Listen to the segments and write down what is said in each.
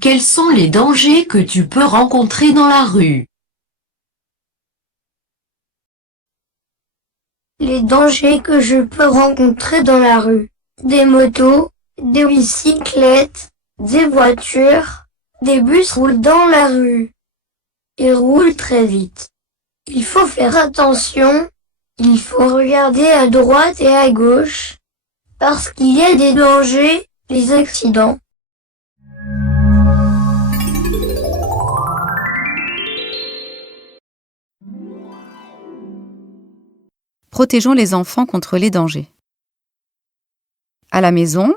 Quels sont les dangers que tu peux rencontrer dans la rue? Les dangers que je peux rencontrer dans la rue. Des motos, des bicyclettes, des voitures, des bus roulent dans la rue. Ils roulent très vite. Il faut faire attention, il faut regarder à droite et à gauche, parce qu'il y a des dangers, les accidents. Protégeons les enfants contre les dangers. À la maison,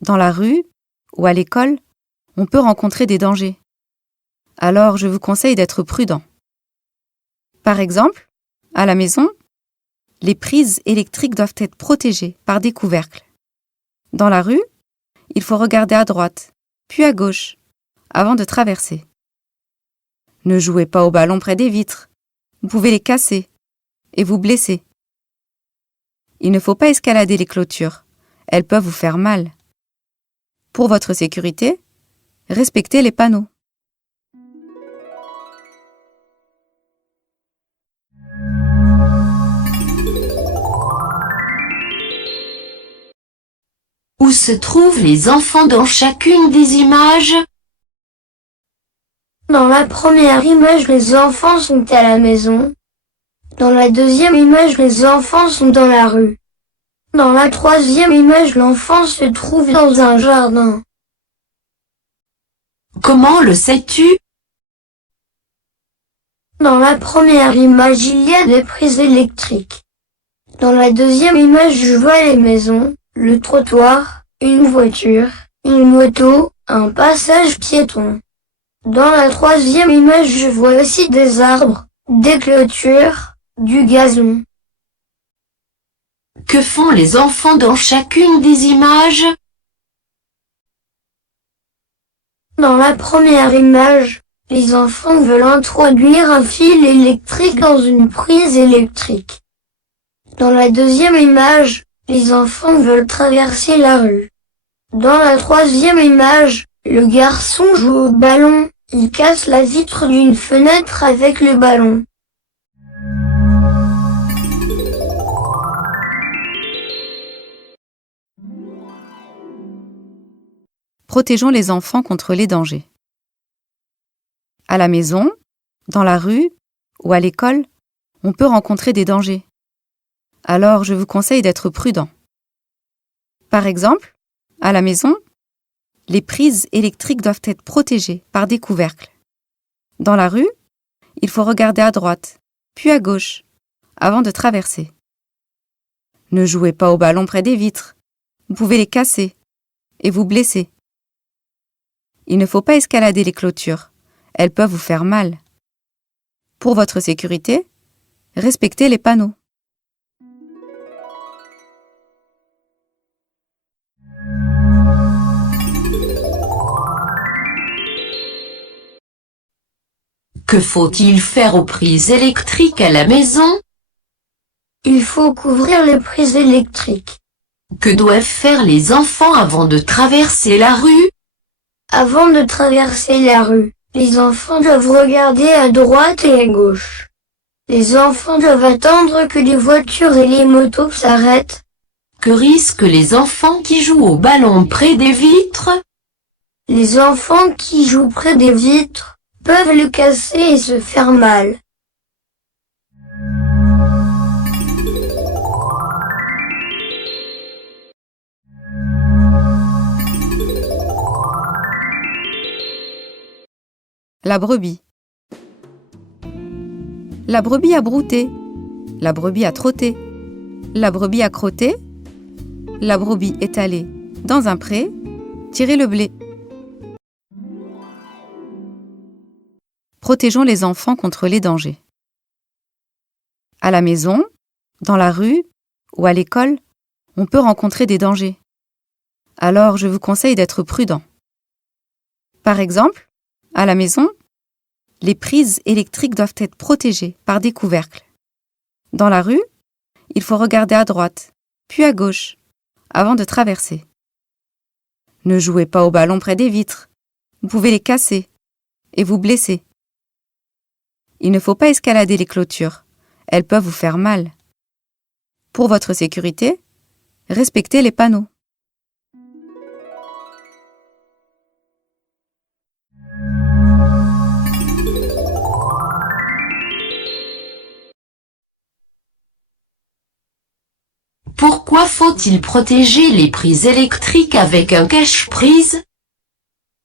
dans la rue ou à l'école, on peut rencontrer des dangers. Alors, je vous conseille d'être prudent. Par exemple, à la maison, les prises électriques doivent être protégées par des couvercles. Dans la rue, il faut regarder à droite, puis à gauche, avant de traverser. Ne jouez pas au ballon près des vitres. Vous pouvez les casser et vous blesser. Il ne faut pas escalader les clôtures. Elles peuvent vous faire mal. Pour votre sécurité, respectez les panneaux. Où se trouvent les enfants dans chacune des images? Dans la première image, les enfants sont à la maison. Dans la deuxième image, les enfants sont dans la rue. Dans la troisième image, l'enfant se trouve dans un jardin. Comment le sais-tu? Dans la première image, il y a des prises électriques. Dans la deuxième image, je vois les maisons, le trottoir, une voiture, une moto, un passage piéton. Dans la troisième image, je vois aussi des arbres, des clôtures, du gazon. Que font les enfants dans chacune des images? Dans la première image, les enfants veulent introduire un fil électrique dans une prise électrique. Dans la deuxième image, les enfants veulent traverser la rue. Dans la troisième image, le garçon joue au ballon, il casse la vitre d'une fenêtre avec le ballon. Protégeons les enfants contre les dangers. À la maison, dans la rue ou à l'école, on peut rencontrer des dangers. Alors, je vous conseille d'être prudent. Par exemple, à la maison, les prises électriques doivent être protégées par des couvercles. Dans la rue, il faut regarder à droite, puis à gauche, avant de traverser. Ne jouez pas au ballon près des vitres. Vous pouvez les casser et vous blesser. Il ne faut pas escalader les clôtures. Elles peuvent vous faire mal. Pour votre sécurité, respectez les panneaux. Que faut-il faire aux prises électriques à la maison? Il faut couvrir les prises électriques. Que doivent faire les enfants avant de traverser la rue? Avant de traverser la rue, les enfants doivent regarder à droite et à gauche. Les enfants doivent attendre que les voitures et les motos s'arrêtent. Que risquent les enfants qui jouent au ballon près des vitres? Les enfants qui jouent près des vitres peuvent le casser et se faire mal. La brebis. La brebis a brouté. La brebis a trotté. La brebis a crotté. La brebis est allée dans un pré tirer le blé. Protégeons les enfants contre les dangers. À la maison, dans la rue ou à l'école, on peut rencontrer des dangers. Alors, je vous conseille d'être prudent. Par exemple, à la maison, les prises électriques doivent être protégées par des couvercles. Dans la rue, il faut regarder à droite, puis à gauche, avant de traverser. Ne jouez pas au ballon près des vitres. vous pouvez les casser et vous blesser. Il ne faut pas escalader les clôtures, elles peuvent vous faire mal. Pour votre sécurité, respectez les panneaux. Pourquoi faut-il protéger les prises électriques avec un cache-prise?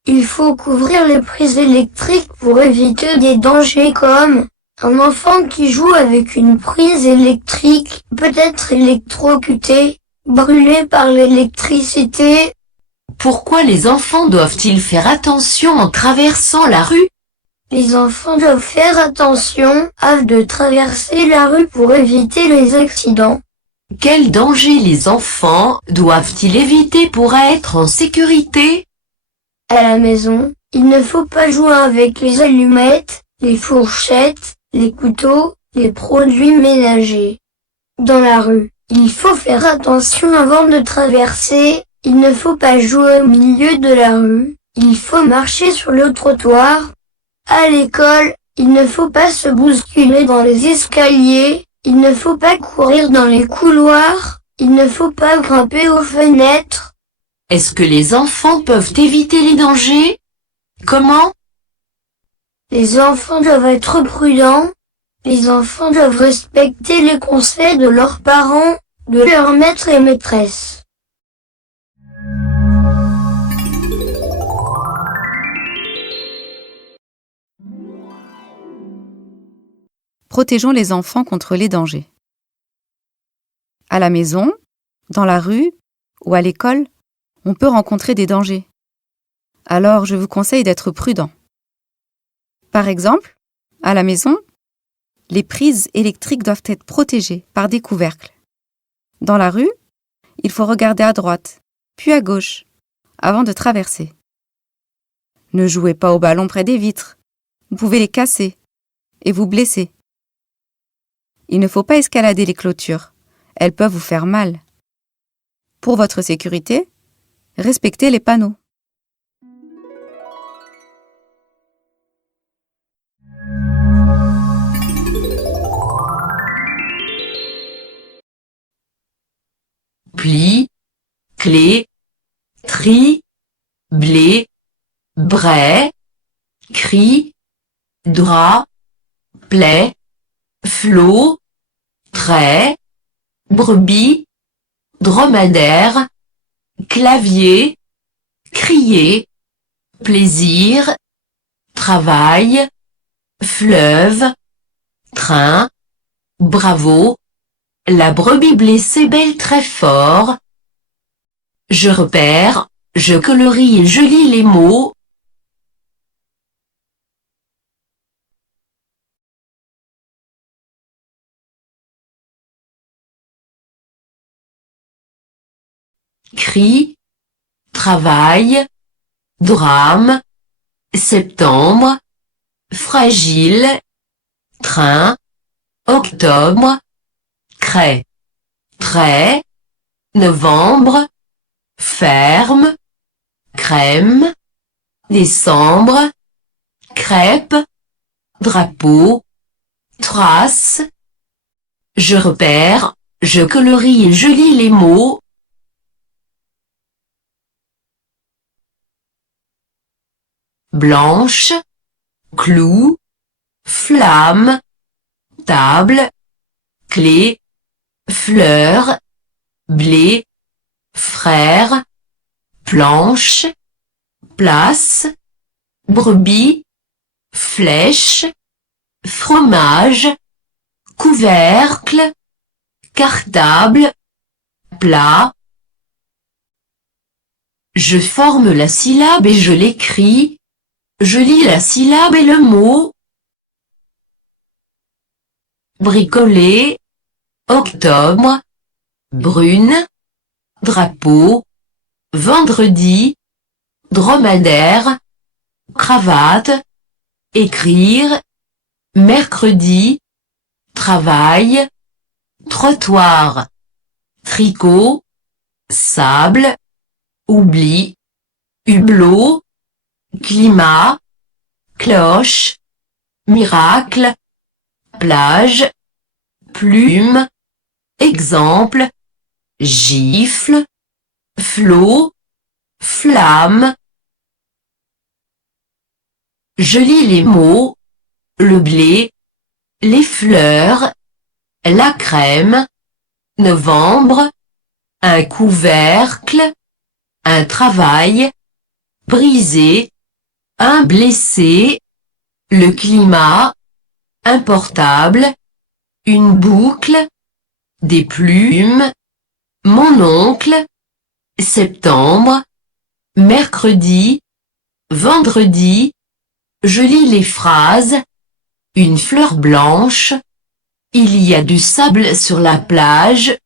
Il faut couvrir les prises électriques pour éviter des dangers comme un enfant qui joue avec une prise électrique peut être électrocuté, brûlé par l'électricité. Pourquoi les enfants doivent-ils faire attention en traversant la rue? Les enfants doivent faire attention avant de traverser la rue pour éviter les accidents. Quels dangers les enfants doivent-ils éviter pour être en sécurité? À la maison, il ne faut pas jouer avec les allumettes, les fourchettes, les couteaux, les produits ménagers. Dans la rue, il faut faire attention avant de traverser, il ne faut pas jouer au milieu de la rue, il faut marcher sur le trottoir. À l'école, il ne faut pas se bousculer dans les escaliers, il ne faut pas courir dans les couloirs, il ne faut pas grimper aux fenêtres. Est-ce que les enfants peuvent éviter les dangers? Comment? Les enfants doivent être prudents, les enfants doivent respecter les conseils de leurs parents, de leurs maîtres et maîtresses. Protégeons les enfants contre les dangers. À la maison, dans la rue ou à l'école, on peut rencontrer des dangers. Alors, je vous conseille d'être prudent. Par exemple, à la maison, les prises électriques doivent être protégées par des couvercles. Dans la rue, il faut regarder à droite, puis à gauche, avant de traverser. Ne jouez pas au ballon près des vitres. Vous pouvez les casser et vous blesser. Il ne faut pas escalader les clôtures, elles peuvent vous faire mal. Pour votre sécurité, respectez les panneaux. Pli, clé, tri, blé, brai, cri, drap, plaie, flot, trait, brebis, dromadaire, clavier, crier, plaisir, travail, fleuve, train, bravo, la brebis blessée bêle très fort. Je repère, je colorie et je lis les mots. Cri, travail, drame, septembre, fragile, train, octobre, craie, trait, novembre, ferme, crème, décembre, crêpe, drapeau, trace. Je repère, je colorie et je lis les mots. Blanche, clou, flamme, table, clé, fleur, blé, frère, planche, place, brebis, flèche, fromage, couvercle, cartable, plat. Je forme la syllabe et je l'écris. Je lis la syllabe et le mot. Bricoler, octobre, brune, drapeau, vendredi, dromadaire, cravate, écrire, mercredi, travail, trottoir, tricot, sable, oubli, hublot, climat, cloche, miracle, plage, plume, exemple, gifle, flot, flamme. Je lis les mots, le blé, les fleurs, la crème, novembre, un couvercle, un travail, brisé, un blessé, le climat, un portable, une boucle, des plumes, mon oncle, septembre, mercredi, vendredi. Je lis les phrases, une fleur blanche, il y a du sable sur la plage,